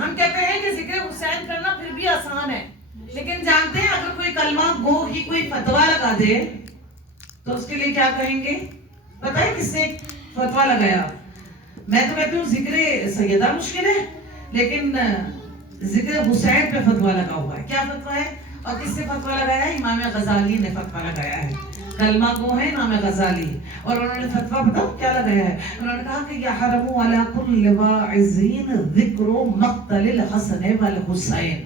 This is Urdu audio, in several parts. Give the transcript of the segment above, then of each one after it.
ہم کہتے ہیں کہ ذکر حسین کرنا پھر بھی آسان ہے، لیکن جانتے ہیں اگر کوئی کلمہ گو ہی کوئی فتویٰ لگا دے تو اس کے لیے کیا کہیں گے؟ پتہ ہے کس نے فتویٰ لگایا؟ میں تو کہتی ہوں ذکر سیدہ مشکل ہے، لیکن ذکر حسین پہ فتویٰ لگا ہوا ہے. کیا فتویٰ ہے اور کس سے فتویٰ لگایا ہے؟ امام غزالی نے فتویٰ لگایا ہے. کلمہ گو ہے امام غزالی، اور انہوں نے فتویٰ بتاؤ کیا لگایا ہے؟ انہوں نے کہا کہ یحرم علی کل واعظین ذکر مقتل الحسن والحسین.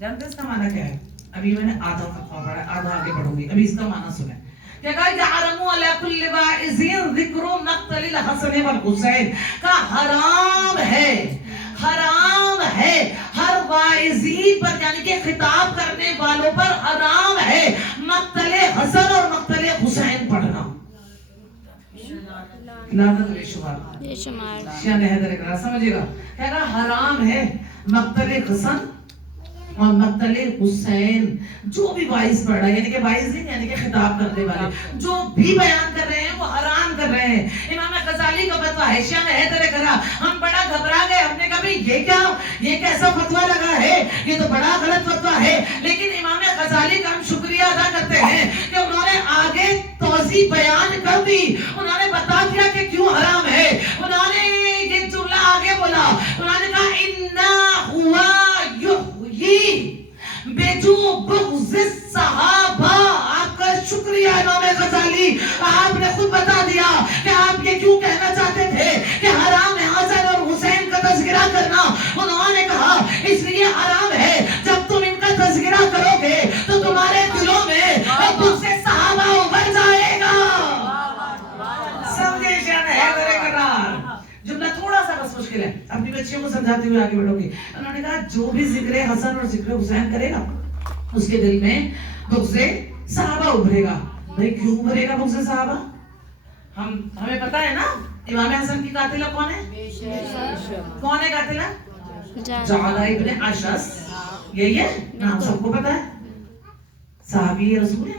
جانتے اس کا معنی کیا ہے؟ ابھی میں نے آدھا فتویٰ پڑھا، آدھا آگے پڑھوں گی، ابھی اس کا معنی سنیں. کیا کہا؟ یحرم علی کل واعظین ذکر مقتل الحسن والحسین. کا حرام ہے، حرام ہے ہر واعظین پر، یعنی کہ خطاب کرنے والوں پر حرام ہے مقتل حسن اور مقتل حسین پڑھنا. لعنت بے شمار. شان حیدر اقرار سمجھے گا، کہہ رہا حرام ہے مقتل حسن اور مقتل حسین. جو بھی واعظ پڑھ رہا ہے، یعنی کہ واعظ نہیں، یعنی کہ خطاب کرنے والے جو بھی بیان کر رہے ہیں وہ حرام کر رہے ہیں. امام غزالی کا فتویٰ ہے، شان حیدر اقرار. ہم بڑا گھبرا گئے، ہم نے کہا بھئی یہ کیا، یہ کیسا فتویٰ لگا ہے، یہ تو بڑا غلط فتویٰ ہے. لیکن امام غزالی کا ہم شکریہ ادا کرتے ہیں کہ انہوں نے آگے توضیح بیان کر دی، انہوں نے بتا دیا کہ کیوں حرام ہے. انہوں نے یہ جملہ آگے بولا، انہوں نے کہا اِنَّا ہُوَا بیجو بغض صحابہ. آپ کا شکریہ امام غزالی، آپ نے خود بتا دیا کہ آپ یہ کیوں کہنا چاہتے تھے کہ حرام ہے حسن اور حسین کا تذکرہ کرنا. انہوں نے کہا اس لیے حرام ہے جب تم ان کا تذکرہ کرو گے تو تمہارے دلوں میں بغض صحابہ ابھر جائے گا. سمجھے شان حیدر اقرار. جملہ تھوڑا سا بس مشکل ہے، اپنی بچیوں کو سمجھاتے ہوئے آگے بڑھو گے. انہوں نے کہا جو بھی ذکر حسن اور ذکر حسین کرے گا اس کے دل میں بغض صحابہ ابھرے گا. بھئی کیوں ابھرے گا بغض صحابہ؟ ہمیں پتا ہے نا امام حسن کی قاتلہ کون ہے؟ کون ہے قاتلہ؟ جعدہ ابن اشعث. یہی ہے نام سب کو پتا ہے. صحابی رسول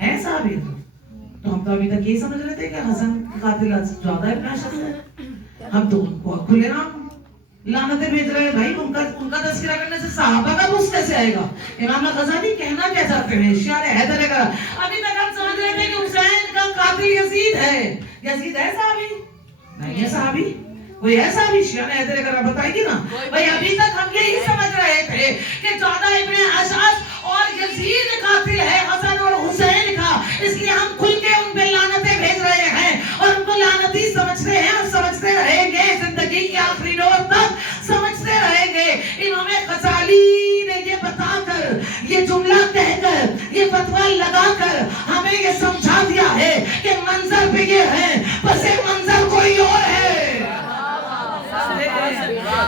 ہے صحابی. تو ہم تو ابھی تک یہی سمجھ رہے تھے کہ حسن کی قاتل جعدہ ابن اشعث ہے. ہم تو ان کو کھلے نام لعنتیں بھیج رہے ہیں. بھائی ان کا تذکرہ کرنے سے صحابہ کا بغض کیسے آئے گا؟ امام غزالی کہنا کیا چاہتے ہیں؟ شان حیدر اقرار. ابھی تک ہم سمجھ رہے تھے کہ حسین کا قاتل یزید ہے. یزید ہے صحابی؟ نہیں ہے صحابی. کوئی ہے صحابی؟ شان حیدر اقرار بتائے گی نا. بھائی ابھی تک ہم یہی سمجھ رہے تھے کہ جعدہ ابن اشعث اور یزید قاتل ہے حسن اور حسین کا، اس لیے ہم کھل کے ان پہ لعنتیں بھیج رہے ہیں اور ان کو لعنتی سمجھتے ہیں اور سمجھتے رہیں گے زندگی کی آخری دور تک سمجھتے رہیں گے. امام غزالی نے یہ بتا کر، یہ جملہ کہہ کر، یہ فتویٰ لگا کر ہمیں یہ سمجھا دیا ہے کہ منظر پہ یہ ہے، پس منظر کوئی اور ہے.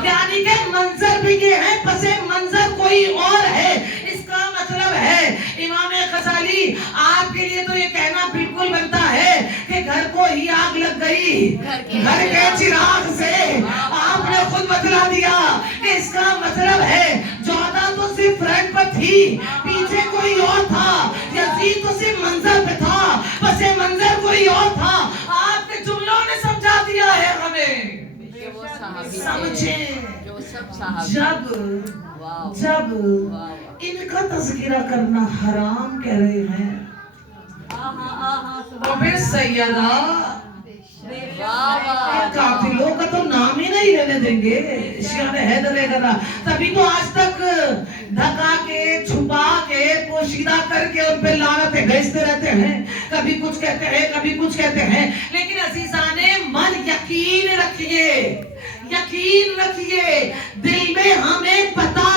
یعنی کہ منظر بھی یہ ہے، پس منظر کوئی اور ہے. اس کا مطلب ہے امام غزالی آپ کے لیے تو یہ کہنا بالکل بنتا ہے کہ گھر کو ہی آگ لگ گئی گھر کے چراغ سے. آپ نے خود بتلا دیا کہ اس کا مطلب ہے جعدہ تو صرف فرنٹ پر تھی، پیچھے کوئی اور تھا. یزید تو صرف منظر پہ تھا، پس منظر کوئی اور تھا. آپ کے جملوں نے سمجھا دیا ہے ہمیں. سمجھیں جب ان کا تذکرہ کرنا حرام کہہ رہے ہیں اور پھر سیدہ قاتلوں کا تو نام ہی نہیں لینے دیں گے. شان حیدر اقرار. تبھی تو آج تک دھکا کے، چھپا کے، پوشیدہ کر کے ان پہ لعنتیں بھیجتے رہتے ہیں. کبھی کچھ کہتے ہیں، کبھی کچھ کہتے ہیں. لیکن عزیزان من یقین رکھیے، یقین رکھیے، دل میں ہمیں پتا